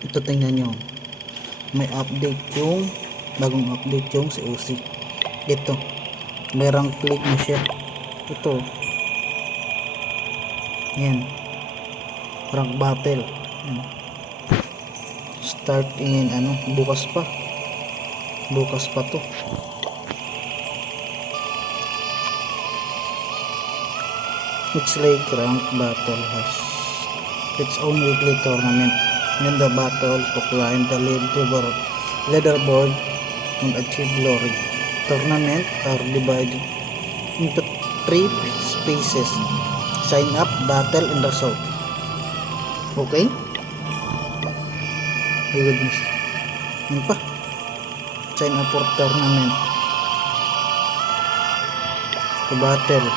Ito tingnan nyo, may update yung bagong update yung si Usyk. Ito may rank click na siya. Ito yan, rank battle yan. Start in bukas pa to. It's like rank battle has its own weekly tournament. In the battle to climb the leaderboard and achieve glory. Tournament are divided into 3 spaces. Sign up, battle, and result. Okay? My goodness. Yan pa. Sign up for tournament. To battle.